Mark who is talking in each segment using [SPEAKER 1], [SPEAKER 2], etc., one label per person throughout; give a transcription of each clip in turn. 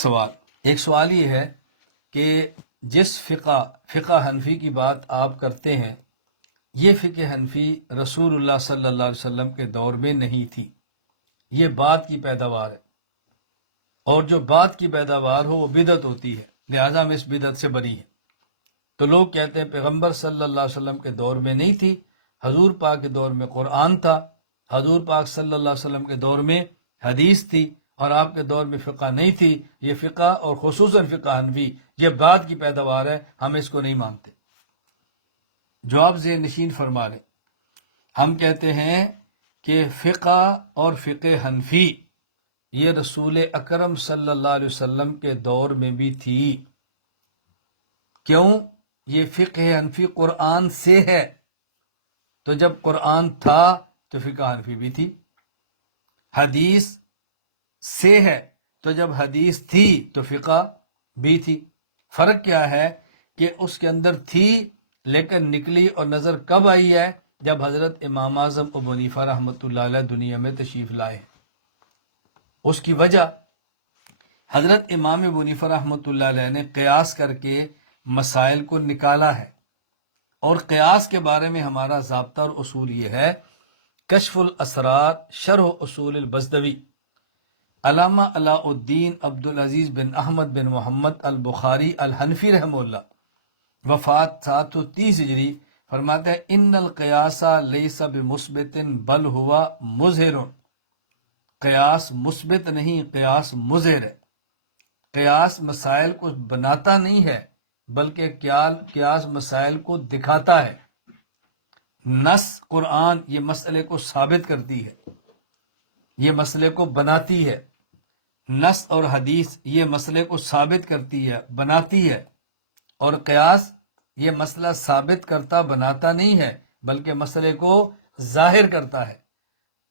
[SPEAKER 1] سوال۔ ایک سوال یہ ہے کہ جس فقہ فقہ حنفی کی بات آپ کرتے ہیں، یہ فقہ حنفی رسول اللہ صلی اللہ علیہ وسلم کے دور میں نہیں تھی۔ یہ بات کی پیداوار ہے۔ اور جو بات کی پیداوار ہو، وہ بدعت ہوتی ہے۔ لہذا ہم اس بدعت سے بری ہیں۔ تو لوگ کہتے ہیں پیغمبر صلی اللہ علیہ وسلم کے دور میں نہیں تھی۔ حضور پاک کے دور میں قرآن تھا۔ حضور پاک صلی اللہ علیہ وسلم کے دور میں حدیث تھی۔ اور آپ کے دور میں فقہ نہیں تھی، یہ فقہ اور خصوصاً فقہ حنفی یہ بات کی پیداوار ہے، ہم اس کو نہیں مانتے۔ جواب زیر نشین فرما لیں ہم کہتے ہیں کہ فقہ اور فقہ حنفی، یہ رسول اکرم صلی اللہ علیہ وسلم کے دور میں بھی تھی۔ کیوں؟ یہ فقہ حنفی قرآن سے ہے۔ تو جب قرآن تھا تو فقہ حنفی بھی تھی۔ حدیث سے ہے۔ تو جب حدیث تھی تو فقہ بھی تھی۔ فرق کیا ہے کہ اس کے اندر تھی لیکن نکلی اور نظر کب آئی ہے؟ جب حضرت امام اعظم ابو حنیفہ رحمۃ اللہ علیہ دنیا میں تشریف لائے۔ اس کی وجہ حضرت امام ابو حنیفہ رحمۃ اللہ علیہ نے قیاس کر کے مسائل کو نکالا ہے۔ اور قیاس کے بارے میں ہمارا ضابطہ اور اصول یہ ہے۔ کشف الاسرات شرح اصول البزدوی۔ علامہ علاء الدین عبد العزیز بن احمد بن محمد البخاری الحنفی رحمہ اللہ، وفات سات سو تیس ہجری، فرماتے ہیں، ان القیاسا لیسا بمثبت بل ہوا مظہر۔ قیاس مثبت نہیں، قیاس مظہر ہے۔ قیاس مسائل کو بناتا نہیں ہے، بلکہ قیاس مسائل کو دکھاتا ہے۔ نس قرآن یہ مسئلے کو ثابت کرتی ہے، یہ مسئلے کو بناتی ہے۔ نس اور حدیث یہ مسئلے کو ثابت کرتی ہے، بناتی ہے۔ اور قیاس یہ مسئلہ ثابت کرتا، بناتا نہیں ہے، بلکہ مسئلے کو ظاہر کرتا ہے۔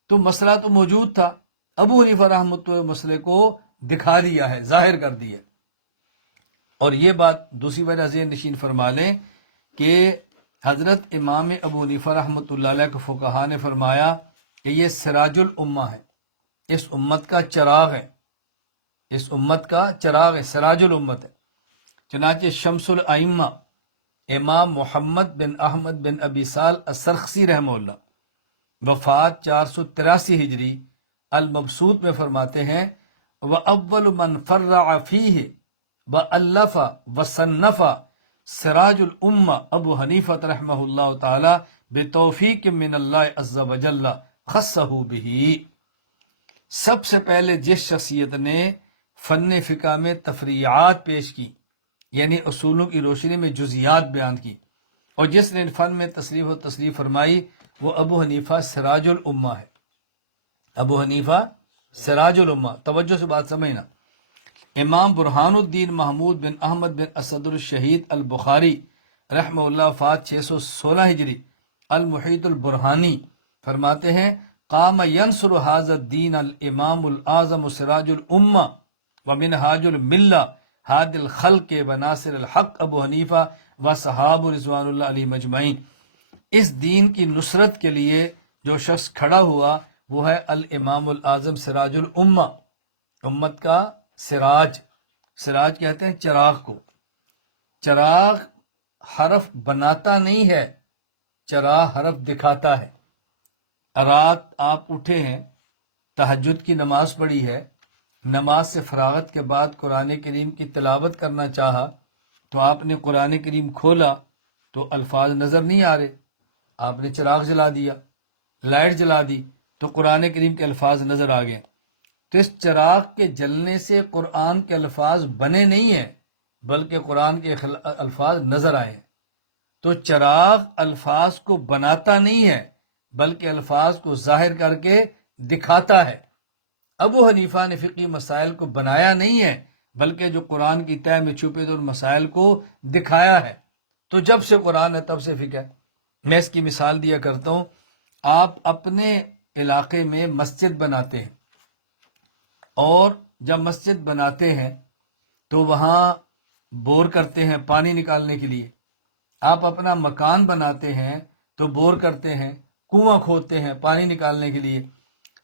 [SPEAKER 1] تو مسئلہ تو موجود تھا، ابو حنیفہ رحمۃ مسئلے کو دکھا دیا ہے، ظاہر کر دیا اور یہ بات دوسری وجہ سے نشین فرما لیں کہ حضرت امام ابو حنیفہ رحمۃ اللہ علیہ کے فقہ نے فرمایا کہ یہ سراج الامہ ہے، اس امت کا چراغ ہے۔ اس امت کا چراغ سراج الامت ہے۔ چنانچہ شمس الائمہ امام محمد بن احمد بن ابی سال اسرخسی رحمہ اللہ، وفات چار سو تراسی ہجری المبسوط میں فرماتے ہیں وہ اول من فرع فیہ و الفا و صنفا سراج الامہ ابو حنیفت رحمہ اللہ تعالی بتوفیق من اللہ عز و جل خصہ بھی سب سے پہلے جس شخصیت نے فن فقہ میں تفریعات پیش کی یعنی اصولوں کی روشنی میں جزیات بیان کی۔ اور جس نے فن میں تصریف و تصریف فرمائی، وہ ابو حنیفہ سراج الامہ ہے۔ ابو حنیفہ سراج الامہ، توجہ سے بات سمجھنا۔ امام برہان الدین محمود بن احمد بن اسد الشہید البخاری رحمہ اللہ فات چھ سو سولہ ہجری المحیط البرہانی فرماتے ہیں، قام ینصر حاض الدین الامام الاعظم سراج الامہ۔ ومنہاج الملہ حاد الخلق و الحق ابو حنیفہ و صحاب رضوان اللہ علی مجمعین۔ اس دین کی نصرت کے لیے جو شخص کھڑا ہوا، وہ ہے الامام الاعظم سراج الامہ۔ امت کا سراج۔ سراج کہتے ہیں چراغ کو۔ چراغ حرف بناتا نہیں ہے، چراغ حرف دکھاتا ہے۔ رات آپ اٹھے ہیں تحجد کی نماز پڑھی ہے نماز سے فراغت کے بعد قرآن کریم کی تلاوت کرنا چاہا تو آپ نے قرآن کریم کھولا تو الفاظ نظر نہیں آ رہے۔ آپ نے چراغ جلا دیا، لائٹ جلا دی تو قرآن کریم کے الفاظ نظر آ گئے۔ تو اس چراغ کے جلنے سے قرآن کے الفاظ بنے نہیں ہیں، بلکہ قرآن کے الفاظ نظر آئے تو چراغ الفاظ کو بناتا نہیں ہے، بلکہ الفاظ کو ظاہر کر کے دکھاتا ہے۔ ابو حنیفہ نے فقی مسائل کو بنایا نہیں ہے، بلکہ جو قرآن کی طے میں چھپے دور مسائل کو دکھایا ہے۔ تو جب سے قرآن ہے، تب سے فکر میں اس کی مثال دیا کرتا ہوں۔ آپ اپنے علاقے میں مسجد بناتے ہیں۔ اور جب مسجد بناتے ہیں، تو وہاں بور کرتے ہیں پانی نکالنے کے لیے۔ آپ اپنا مکان بناتے ہیں، تو بور کرتے ہیں، کنواں کھودتے ہیں پانی نکالنے کے لیے۔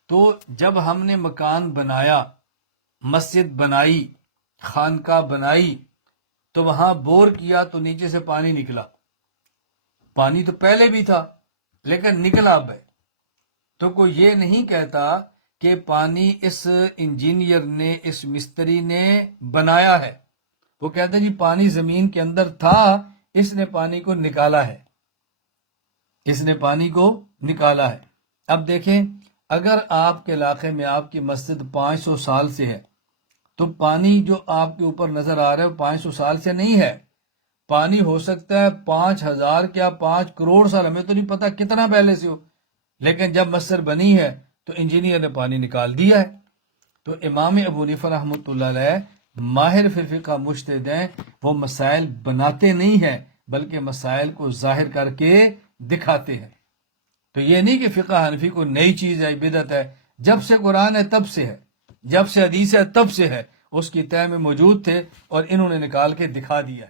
[SPEAKER 1] تو جب ہم نے مکان بنایا، مسجد بنائی، خانقاہ بنائی، تو وہاں بور کیا تو نیچے سے پانی نکلا۔ پانی تو پہلے بھی تھا، لیکن نکلا اب۔ ہے تو کوئی یہ نہیں کہتا کہ پانی اس انجینئر نے، اس مستری نے بنایا ہے۔ وہ کہتے ہیں جی پانی زمین کے اندر تھا، اس نے پانی کو نکالا ہے۔ اس نے پانی کو نکالا ہے۔ اب دیکھیں اگر آپ کے علاقے میں آپ کی مسجد پانچ سو سال سے ہے، تو پانی جو آپ کے اوپر نظر آ رہا ہے، وہ پانچ سو سال سے نہیں ہے۔ پانی ہو سکتا ہے پانچ ہزار کیا پانچ کروڑ سال، ہمیں تو نہیں پتا کتنا پہلے سے ہو۔ لیکن جب مسجد بنی ہے، تو انجینئر نے پانی نکال دیا ہے۔ تو امام ابو نیفا رحمۃ اللہ علیہ ماہر فی فقہ مشتد ہیں۔ وہ مسائل بناتے نہیں ہیں، بلکہ مسائل کو ظاہر کر کے دکھاتے ہیں۔ تو یہ نہیں کہ فقہ حنفی کو نئی چیز ہے، بدعت ہے۔ جب سے قرآن ہے، تب سے ہے۔ جب سے حدیث ہے، تب سے ہے۔ اس کی طے میں موجود تھے اور انہوں نے نکال کے دکھا دیا ہے۔